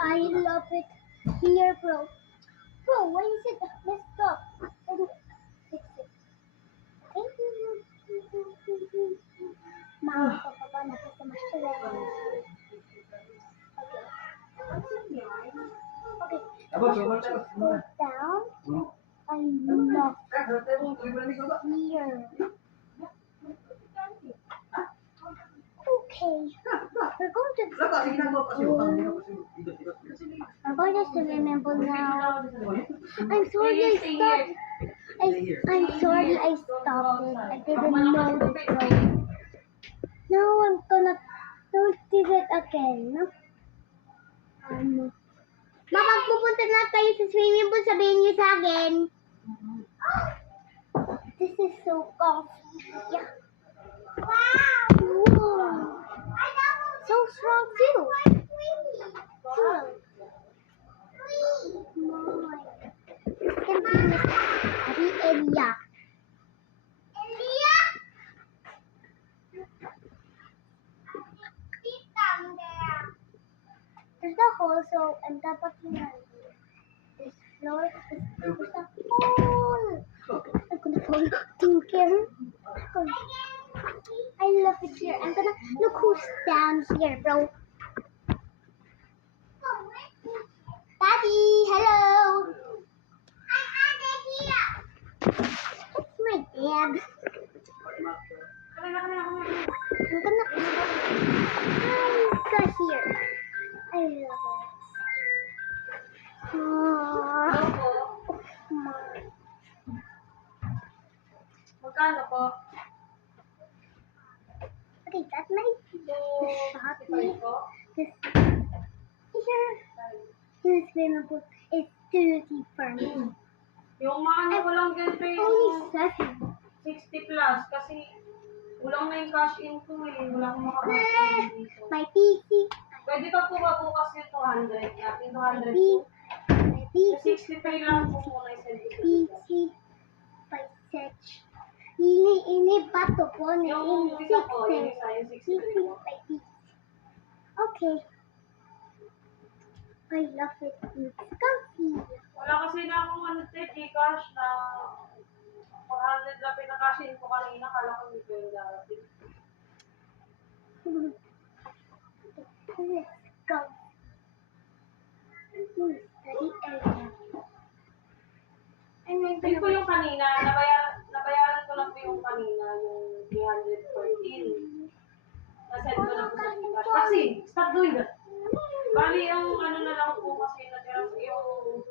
I love it here, bro. Bro, why is it messed up? Let me fix it. Thank you. Mom, Papa, nakasama siya. Okay. Just go down. I love it here. Okay. We're going to swimming pool now. I'm sorry I stopped. I'm sorry I stopped it. I didn't know this road. Now I'm gonna don't do it again. No? Kapag pupunta na tayo sa swimming pool, sabihin niyo sa akin. This is so comfy. Yeah. Wow! Whoa. So strong too. Cool. My. It's gonna be Miss Abby Elia. There's a hole, so I'm dapat yun. This floor is there's a hole. I'm gonna fall. Don't care. I love it here. I'm gonna look who's down here, bro. Daddy, hello. It's my dad. I'm gonna here. I love it. Magkano po? Okay, that's my shot. This here. This swimming pool is too deep for me. Yung maano ko lang ganito Only yung 7. 60 plus kasi kulang na yung cash in ko eh. Wala akong makakasin dito. My PC. Pwede pa po ba bukas yung 200? Yung 200 My po. PC. Yung 60 lang po muna yung send ko. PC. By search. Ini bato po na Yung isa po, yung isa, yung 63 po. by PC. Okay. I love it. It's comfy. Wala kasi na akong ano Gcash na 400 na pinakashin ko kanina. Kala ko hindi ko yung darating. Let's go. Study area. And I'm Yun po gonna yung kanina, nabayaran ko lang po yung kanina, yung 314. Nasend ko na po sa Gcash. Kasi, stop doing that. Bali, yung ano na lang po kasi natira yung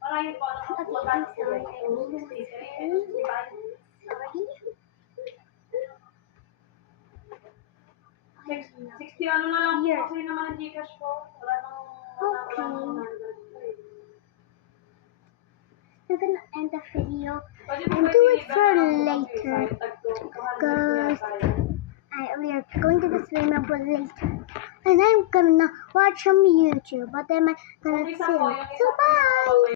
maraming po, magkano po yung 63, 60 ano na lang po kasi naman ang Gcash ko. Wala nang I'm gonna end the video and and do it for later because we are going to the swimming pool later and I'm gonna watch some YouTube but then I'm gonna film. So bye!